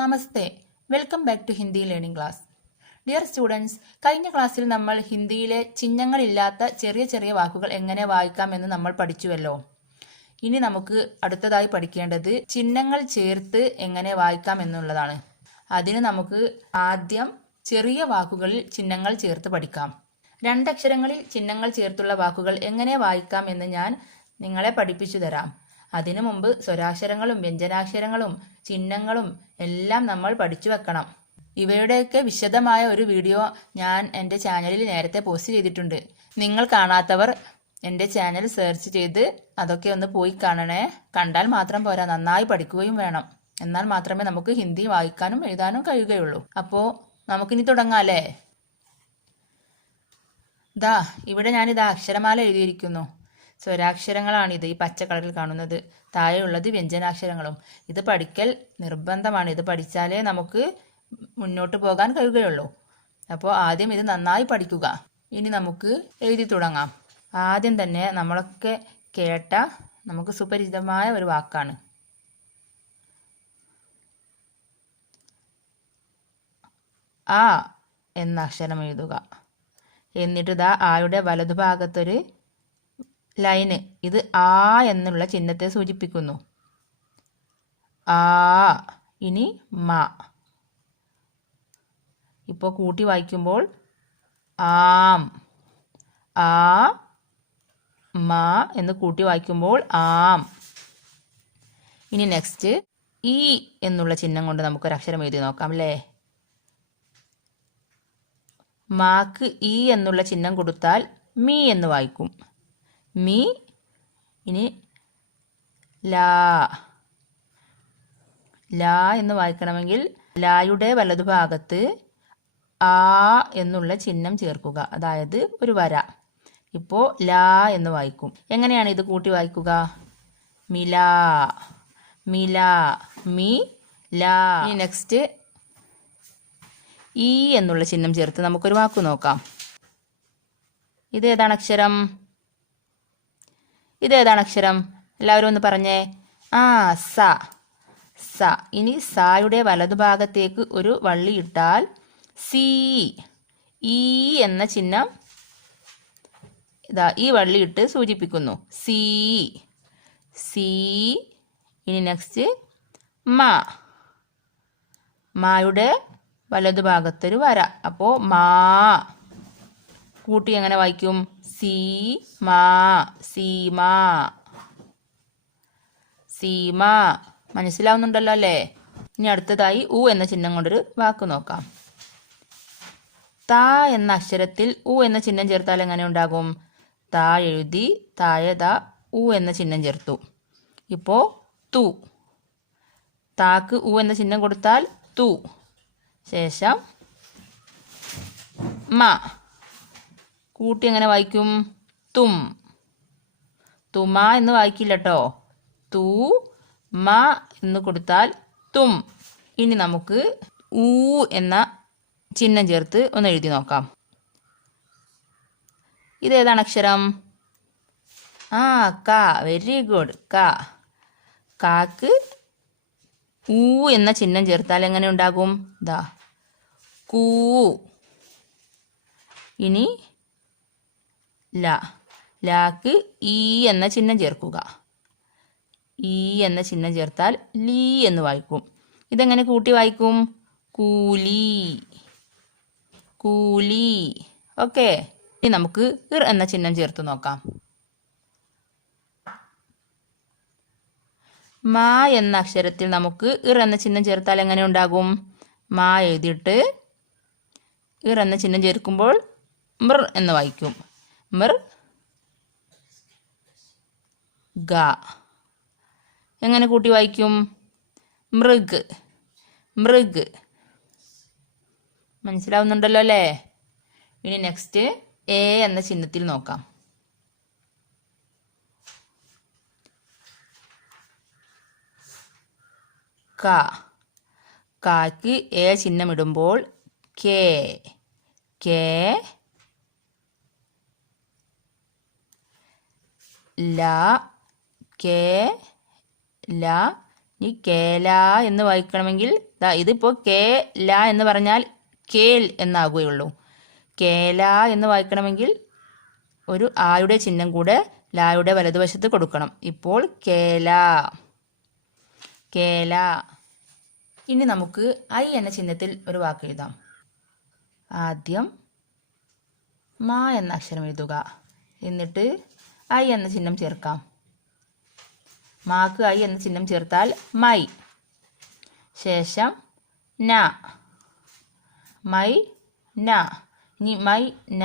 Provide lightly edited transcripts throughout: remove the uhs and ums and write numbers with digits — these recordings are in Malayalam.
Namaste, welcome back to Hindi learning class. Dear students, കഴിഞ്ഞ ക്ലാസ്സിൽ നമ്മൾ ഹിന്ദിയിലെ ചിഹ്നങ്ങളില്ലാത്ത ചെറിയ ചെറിയ വാക്കുകൾ എങ്ങനെ വായിക്കാം എന്ന് നമ്മൾ പഠിച്ചുവല്ലോ. ഇനി നമുക്ക് അടുത്തതായി പഠിക്കേണ്ടത് ചിഹ്നങ്ങൾ ചേർത്ത് എങ്ങനെ വായിക്കാം എന്നുള്ളതാണ്. അതിന് നമുക്ക് ആദ്യം ചെറിയ വാക്കുകളിൽ ചിഹ്നങ്ങൾ ചേർത്ത് പഠിക്കാം. രണ്ടക്ഷരങ്ങളിൽ ചിഹ്നങ്ങൾ ചേർത്തുള്ള വാക്കുകൾ എങ്ങനെ വായിക്കാം എന്ന് ഞാൻ നിങ്ങളെ പഠിപ്പിച്ചു തരാം. അതിനു മുമ്പ് സ്വരാക്ഷരങ്ങളും വ്യഞ്ജനാക്ഷരങ്ങളും ചിഹ്നങ്ങളും എല്ലാം നമ്മൾ പഠിച്ചു വെക്കണം. ഇവയുടെയൊക്കെ വിശദമായ ഒരു വീഡിയോ ഞാൻ എൻ്റെ ചാനലിൽ നേരത്തെ പോസ്റ്റ് ചെയ്തിട്ടുണ്ട്. നിങ്ങൾ കാണാത്തവർ എൻ്റെ ചാനൽ സെർച്ച് ചെയ്ത് അതൊക്കെ ഒന്ന് പോയി കാണണേ. കണ്ടാൽ മാത്രം പോരാ, നന്നായി പഠിക്കുകയും വേണം. എന്നാൽ മാത്രമേ നമുക്ക് ഹിന്ദി വായിക്കാനും എഴുതാനും കഴിയുകയുള്ളൂ. അപ്പോൾ നമുക്കിനി തുടങ്ങാല്ലേ. ഇവിടെ ഞാനിതാ അക്ഷരമാല എഴുതിയിരിക്കുന്നു. സ്വരാക്ഷരങ്ങളാണിത്, ഈ പച്ച കളറിൽ കാണുന്നത്. താഴെയുള്ളത് വ്യഞ്ജനാക്ഷരങ്ങളും. ഇത് പഠിക്കൽ നിർബന്ധമാണ്. ഇത് പഠിച്ചാലേ നമുക്ക് മുന്നോട്ട് പോകാൻ കഴിയുകയുള്ളൂ. അപ്പോൾ ആദ്യം ഇത് നന്നായി പഠിക്കുക. ഇനി നമുക്ക് എഴുതി തുടങ്ങാം. ആദ്യം തന്നെ നമ്മളൊക്കെ കേട്ട നമുക്ക് സുപരിചിതമായ ഒരു വാക്കാണ് ആ എന്ന അക്ഷരം എഴുതുക. എന്നിട്ട് ആയുടെ വലതുഭാഗത്തൊരു ലൈന്, ഇത് ആ എന്നുള്ള ചിഹ്നത്തെ സൂചിപ്പിക്കുന്നു. ആ. ഇനി മ. ഇപ്പോൾ കൂട്ടി വായിക്കുമ്പോൾ ആം. ആ മ എന്ന് കൂട്ടി വായിക്കുമ്പോൾ ആം. ഇനി നെക്സ്റ്റ് ഈ എന്നുള്ള ചിഹ്നം കൊണ്ട് നമുക്കൊരക്ഷരം എഴുതി നോക്കാം അല്ലേ. മാക്ക് ഈ എന്നുള്ള ചിഹ്നം കൊടുത്താൽ മീ എന്ന് വായിക്കും. മീ. ഇനി ലാ. ലാ എന്ന് വായിക്കണമെങ്കിൽ ലായുടെ വലതുഭാഗത്ത് ആ എന്നുള്ള ചിഹ്നം ചേർക്കുക, അതായത് ഒരു വര. ഇപ്പോൾ ലാ എന്ന് വായിക്കും. എങ്ങനെയാണ് ഇത് കൂട്ടി വായിക്കുക? മില, മില, മി ലാ. ഇനി നെക്സ്റ്റ് ഈ എന്നുള്ള ചിഹ്നം ചേർത്ത് നമുക്കൊരു വാക്ക് നോക്കാം. ഇതേതാണ് അക്ഷരം? ഇതേതാണ് അക്ഷരം? എല്ലാവരും ഒന്ന് പറഞ്ഞേ. സ. സ. ഇനി സായുടെ വലതുഭാഗത്തേക്ക് ഒരു വള്ളി ഇട്ടാൽ സി. ഈ എന്ന ചിഹ്നം ഈ വള്ളി ഇട്ട് സൂചിപ്പിക്കുന്നു. സി. സി. ഇനി നെക്സ്റ്റ് മ. മായുടെ വലതുഭാഗത്തൊരു വര. അപ്പോൾ മാ. കൂട്ടി എങ്ങനെ വായിക്കും? സീ മാ. സീമ. സീമ. മനസ്സിലാവുന്നുണ്ടല്ലോ അല്ലേ. ഇനി അടുത്തതായി ഉ എന്ന ചിഹ്നം കൊണ്ടൊരു വാക്ക് നോക്കാം. ത എന്ന അക്ഷരത്തിൽ ഉ എന്ന ചിഹ്നം ചേർത്താൽ എങ്ങനെ ഉണ്ടാകും? ത എഴുതി താഴെ ഉ എന്ന ചിഹ്നം ചേർത്തു. ഇപ്പോൾ തു. താക്ക് ഉ എന്ന ചിഹ്നം കൊടുത്താൽ തു. ശേഷം മ. കൂട്ടി എങ്ങനെ വായിക്കും? തും. തുമ എന്ന് വായിക്കില്ല കേട്ടോ. തു മ എന്ന് കൊടുത്താൽ തും. ഇനി നമുക്ക് ഊ എന്ന ചിഹ്നം ചേർത്ത് ഒന്ന് എഴുതി നോക്കാം. ഇതേതാണ് അക്ഷരം? ക. Very good. ക. കാക്ക് ഊ എന്ന ചിഹ്നം ചേർത്താൽ എങ്ങനെ ഉണ്ടാകും? കൂ. ഇനി ല. ലാക്ക് ഈ എന്ന ചിഹ്നം ചേർക്കുക. ഈ എന്ന ചിഹ്നം ചേർത്താൽ ലീ എന്ന് വായിക്കും. ഇതെങ്ങനെ കൂട്ടി വായിക്കും? കൂലി. കൂലി. ഓക്കെ. ഇനി നമുക്ക് ഇർ എന്ന ചിഹ്നം ചേർത്ത് നോക്കാം. മാ എന്ന അക്ഷരത്തിൽ നമുക്ക് ഇർ എന്ന ചിഹ്നം ചേർത്താൽ എങ്ങനെ ഉണ്ടാകും? മാ എഴുതിയിട്ട് ഇർ എന്ന ചിഹ്നം ചേർക്കുമ്പോൾ മൃ എന്ന് വായിക്കും. മൃ ഗ. എങ്ങനെ കൂട്ടി വായിക്കും? മൃഗ്. മൃഗ്. മനസ്സിലാവുന്നുണ്ടല്ലോ അല്ലേ. ഇനി നെക്സ്റ്റ് എ എന്ന ചിഹ്നത്തിൽ നോക്കാം. ക. കാക്ക് എ ചിഹ്നം ഇടുമ്പോൾ കെ. കെ. ല. കെ. ല. ഈ കേല എന്ന് വായിക്കണമെങ്കിൽ ഇതിപ്പോൾ കേല എന്ന് പറഞ്ഞാൽ കേൽ എന്നാകുകയുള്ളൂ. കേല എന്ന് വായിക്കണമെങ്കിൽ ഒരു ആയുടെ ചിഹ്നം കൂടെ ലായുടെ വലതുവശത്ത് കൊടുക്കണം. ഇപ്പോൾ കേല, കേല. ഇനി നമുക്ക് ഐ എന്ന ചിഹ്നത്തിൽ ഒരു വാക്ക് എഴുതാം. ആദ്യം മാ എന്ന അക്ഷരം എഴുതുക. എന്നിട്ട് ഐ എന്ന ചിഹ്നം ചേർക്കാം. മാക്ക് ഐ എന്ന ചിഹ്നം ചേർത്താൽ മൈ. ശേഷം ന, മൈ ന. ഇനി മൈ ന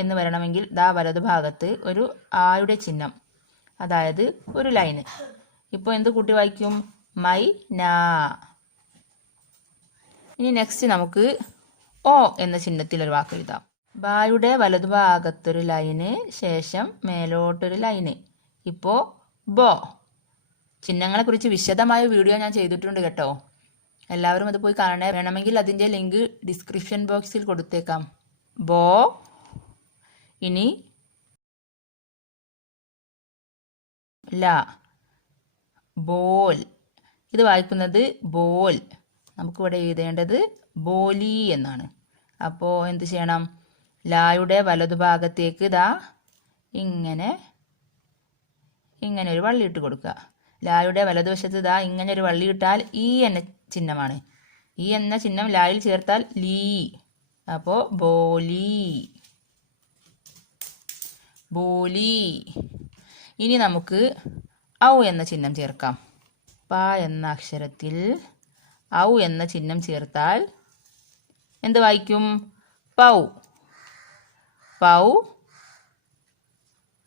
എന്ന് വരണമെങ്കിൽ വലതുഭാഗത്ത് ഒരു ആയുടെ ചിഹ്നം, അതായത് ഒരു ലൈന്. ഇപ്പോൾ എന്ത് കൂട്ടി വായിക്കും? മൈ ന. ഇനി നെക്സ്റ്റ് നമുക്ക് ഓ എന്ന ചിഹ്നത്തിൽ ഒരു വാക്ക് എഴുതാം. ബായുടെ വലതുഭാഗത്തൊരു ലൈന്, ശേഷം മേലോട്ടൊരു ലൈന്. ഇപ്പോൾ ബോ. ചിഹ്നങ്ങളെക്കുറിച്ച് വിശദമായ വീഡിയോ ഞാൻ ചെയ്തിട്ടുണ്ട് കേട്ടോ. എല്ലാവരും അത് പോയി കാണണേ. വേണമെങ്കിൽ അതിൻ്റെ ലിങ്ക് ഡിസ്ക്രിപ്ഷൻ ബോക്സിൽ കൊടുത്തേക്കാം. ബോ. ഇനി ല, ബോൽ. ഇത് വായിക്കുന്നത് ബോൽ. നമുക്കിവിടെ എഴുതേണ്ടത് ബോലി എന്നാണ്. അപ്പോൾ എന്ത് ചെയ്യണം? ലായുടെ വലതുഭാഗത്തേക്ക് ഇങ്ങനെ ഒരു വള്ളി ഇട്ട് കൊടുക്കുക. ലായുടെ വലതുവശത്ത് ഇങ്ങനെ ഒരു വള്ളി ഇട്ടാൽ ഈ എന്ന ചിഹ്നമാണ്. ഈ എന്ന ചിഹ്നം ലായിൽ ചേർത്താൽ ലീ. അപ്പോൾ ബോലി, ബോലി. ഇനി നമുക്ക് ഔ എന്ന ചിഹ്നം ചേർക്കാം. പ എന്ന അക്ഷരത്തിൽ ഔ എന്ന ചിഹ്നം ചേർത്താൽ എന്ത് വായിക്കും? പൗ, പൗ.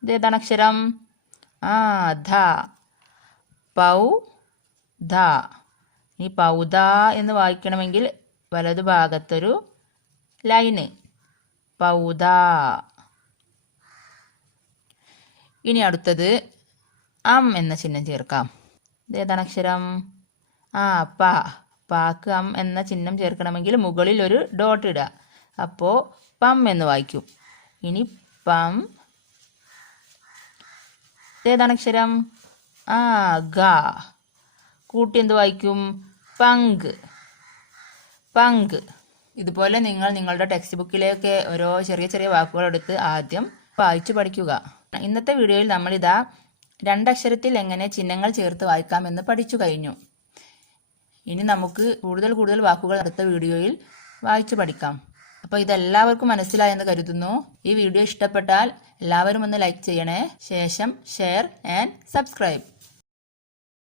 ഇതേതാണ് അക്ഷരം? ധ, പൗ ധ. ഇനി പൗധ എന്ന് വായിക്കണമെങ്കിൽ വലതുഭാഗത്തൊരു ലൈന്, പൗധ. ഇനി അടുത്തത് എന്ന ചിഹ്നം ചേർക്കാം. ഇതേതാണ് അക്ഷരം? പ. പാക്ക് എന്ന ചിഹ്നം ചേർക്കണമെങ്കിൽ മുകളിൽ ഒരു ഡോട്ട് ഇടുക. അപ്പോൾ പം എന്ന് വായിക്കും. ഇനി പം. ഇതേതാണ് അക്ഷരം? ഗ. കൂട്ടി എന്ത് വായിക്കും? പങ്ക്, പങ്ക്. ഇതുപോലെ നിങ്ങൾ നിങ്ങളുടെ ടെക്സ്റ്റ് ബുക്കിലേക്ക് ഓരോ ചെറിയ ചെറിയ വാക്കുകൾ എടുത്ത് ആദ്യം വായിച്ചു പഠിക്കുക. ഇന്നത്തെ വീഡിയോയിൽ നമ്മൾ രണ്ടക്ഷരത്തിൽ എങ്ങനെ ചിഹ്നങ്ങൾ ചേർത്ത് വായിക്കാമെന്ന് പഠിച്ചു കഴിഞ്ഞു. ഇനി നമുക്ക് കൂടുതൽ വാക്കുകൾ അടുത്ത വീഡിയോയിൽ വായിച്ചു പഠിക്കാം. അപ്പോൾ ഇതെല്ലാവർക്കും മനസ്സിലായെന്ന് കരുതുന്നു. ഈ വീഡിയോ ഇഷ്ടപ്പെട്ടാൽ എല്ലാവരും ഒന്ന് ലൈക്ക് ചെയ്യണേ. ശേഷം ഷെയർ ആൻഡ് സബ്സ്ക്രൈബ്.